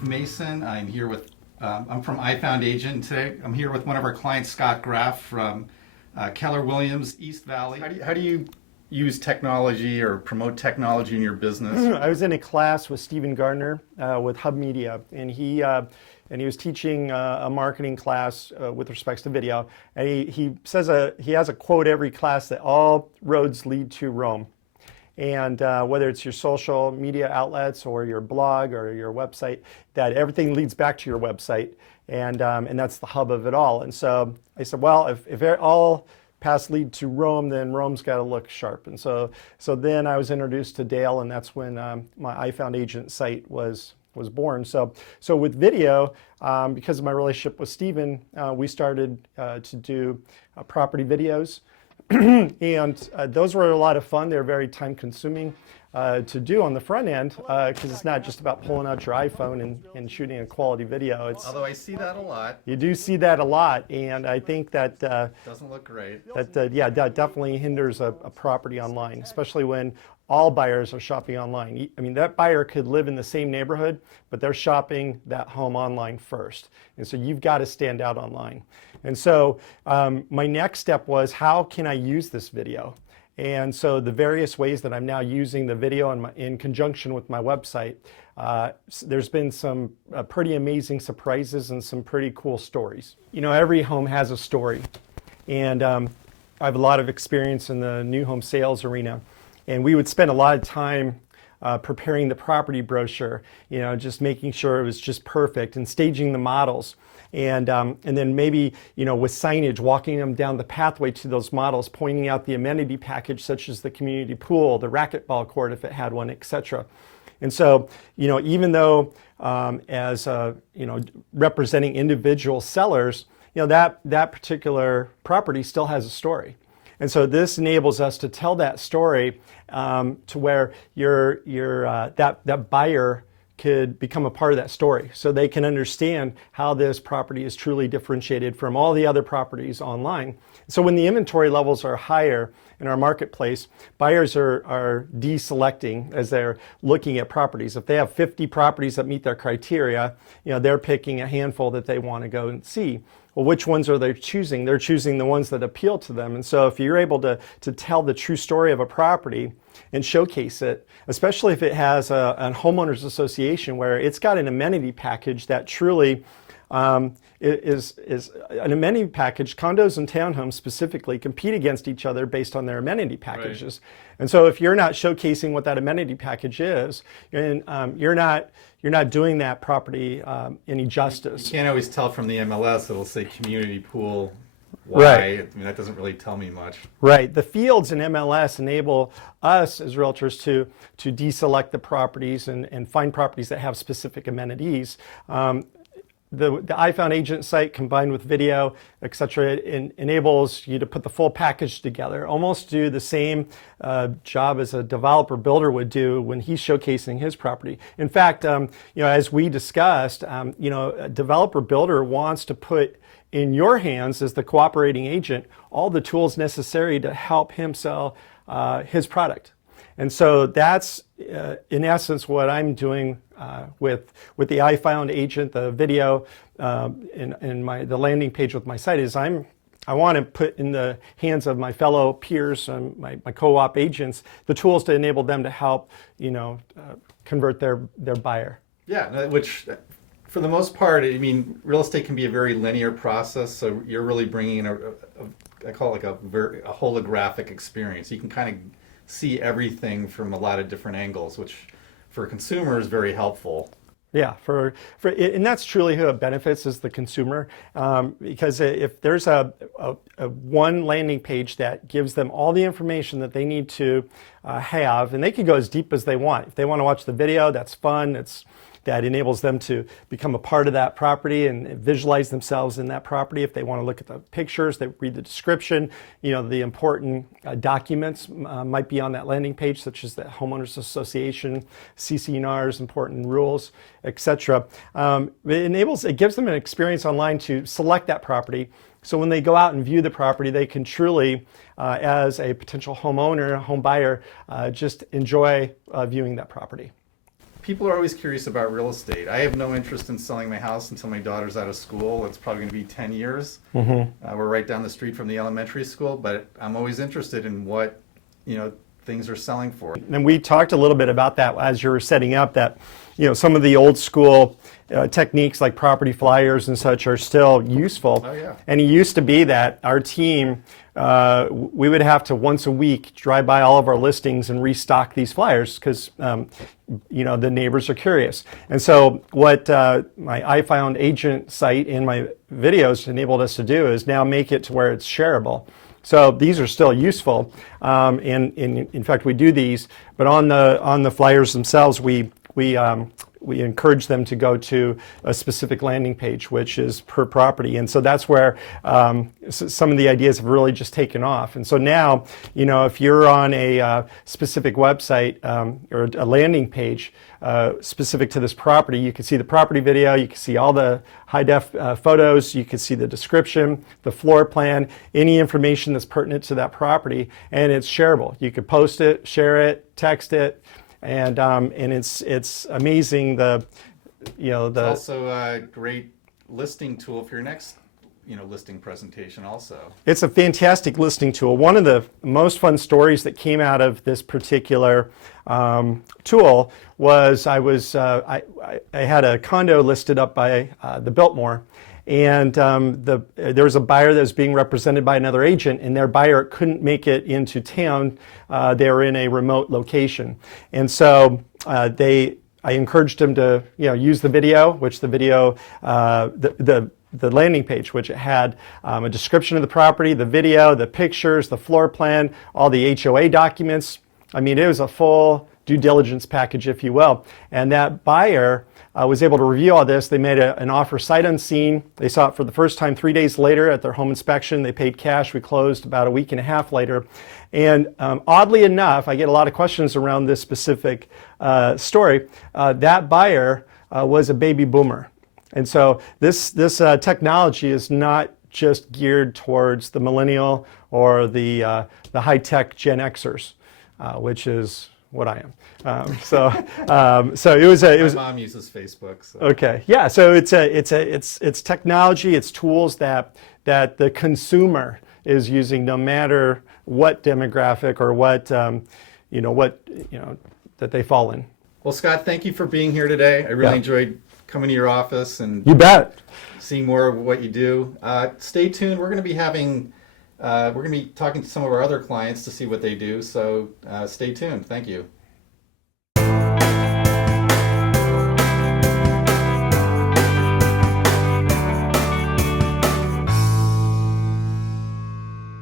Dave Mason. I'm here with, I'm from iFound Agent, and today I'm here with one of our clients, Scott Graff from Keller Williams, East Valley. How do you use technology or promote technology in your business? I was in a class with Stephen Gardner with Hub Media, and he was teaching a marketing class with respects to video. And he says he has a quote every class that all roads lead to Rome. And whether it's your social media outlets or your blog or your website, that everything leads back to your website, and that's the hub of it all. And so I said, well, if all paths lead to Rome, then Rome's got to look sharp. And so then I was introduced to Dale, and that's when my iFound Agent site was born. So with video, because of my relationship with Stephen, we started to do property videos. And those were a lot of fun. They're very time consuming to do on the front end, because it's not just about pulling out your iPhone and shooting a quality video. Although I see that a lot. You do see that a lot, and I think that doesn't look great. That definitely hinders a property online, especially when all buyers are shopping online. I mean, that buyer could live in the same neighborhood, but they're shopping that home online first. And so you've got to stand out online. And so my next step was, how can I use this video? And so the various ways that I'm now using the video in conjunction with my website, there's been some pretty amazing surprises and some pretty cool stories. You know, every home has a story. And I have a lot of experience in the new home sales arena. And we would spend a lot of time preparing the property brochure, you know, just making sure it was just perfect and staging the models. And then maybe, you know, with signage, walking them down the pathway to those models, pointing out the amenity package, such as the community pool, the racquetball court if it had one, etc. And so, you know, even though as you know, representing individual sellers, you know, that particular property still has a story. And so this enables us to tell that story to where that buyer could become a part of that story, so they can understand how this property is truly differentiated from all the other properties online. So when the inventory levels are higher in our marketplace, buyers are deselecting as they're looking at properties. If they have 50 properties that meet their criteria, you know, they're picking a handful that they want to go and see. Well, which ones are they choosing? They're choosing the ones that appeal to them. And so if you're able to tell the true story of a property and showcase it, especially if it has a homeowners association where it's got an amenity package that truly is an amenity package. Condos and townhomes specifically compete against each other based on their amenity packages. Right. And so if you're not showcasing what that amenity package is, and you're not doing that property any justice. You can't always tell from the MLS. It'll say community pool. Why? Right. I mean, that doesn't really tell me much. Right. The fields in MLS enable us as realtors to deselect the properties and find properties that have specific amenities. The iFound Agent site combined with video, etc., enables you to put the full package together, almost do the same job as a developer builder would do when he's showcasing his property. In fact, you know, as we discussed, you know, a developer builder wants to put in your hands as the cooperating agent all the tools necessary to help him sell his product. And so that's in essence what I'm doing with the iFound Agent, the video, and the landing page with my site is I want to put in the hands of my fellow peers and my co-op agents the tools to enable them to help, you know, convert their buyer. Yeah, which for the most part, I mean, real estate can be a very linear process. So you're really bringing I call it like a holographic experience. You can kind of see everything from a lot of different angles, which for a consumer is very helpful. Yeah, and that's truly who it benefits is the consumer, because if there's a one landing page that gives them all the information that they need to have, and they can go as deep as they want. If they want to watch the video, that's fun. That enables them to become a part of that property and visualize themselves in that property. If they want to look at the pictures, they read the description, you know, the important documents might be on that landing page, such as the homeowners association, CC&Rs, important rules, etc. It gives them an experience online to select that property. So when they go out and view the property, they can truly, as a potential homeowner, home buyer, just enjoy viewing that property. people are always curious about real estate. I have no interest in selling my house until my daughter's out of school. It's probably going to be 10 years. We're right down the street from the elementary school, but I'm always interested in what, things are selling for. And we talked a little bit about that as you were setting up, that some of the old school techniques like property flyers and such are still useful. Oh, yeah. And it used to be that our team, we would have to once a week drive by all of our listings and restock these flyers because the neighbors are curious. And so what my I Found Agent site in my videos enabled us to do is now make it to where it's shareable. So these are still useful, and in fact we do these. But on the flyers themselves, we encourage them to go to a specific landing page, which is per property, and so that's where some of the ideas have really just taken off. And so now, if you're on a specific website or a landing page specific to this property, you can see the property video, you can see all the high-def photos, you can see the description, the floor plan, any information that's pertinent to that property, and it's shareable. You could post it, share it, text it, and it's amazing. It's also a great listing tool for your next listing presentation also. It's a fantastic listing tool. One of the most fun stories that came out of this particular tool was I had a condo listed up by the Biltmore, and there was a buyer that was being represented by another agent, and their buyer couldn't make it into town. They were in a remote location, and so I encouraged them to use the video, which the video the landing page, which it had a description of the property, the video, the pictures, the floor plan, all the HOA documents. I mean, it was a full due diligence package, if you will. And that buyer was able to review all this. They made an offer sight unseen. They saw it for the first time 3 days later at their home inspection. They paid cash. We closed about a week and a half later. And oddly enough, I get a lot of questions around this specific story. That buyer was a baby boomer. And so this technology is not just geared towards the millennial or the high-tech Gen Xers, which is what I am. So it was. My mom uses Facebook. So. Okay, yeah. So it's technology, it's tools that the consumer is using, no matter what demographic or what that they fall in. Well, Scott, thank you for being here today. I really enjoyed coming to your office and you bet seeing more of what you do. Stay tuned. We're going to be talking to some of our other clients to see what they do. So stay tuned. Thank you.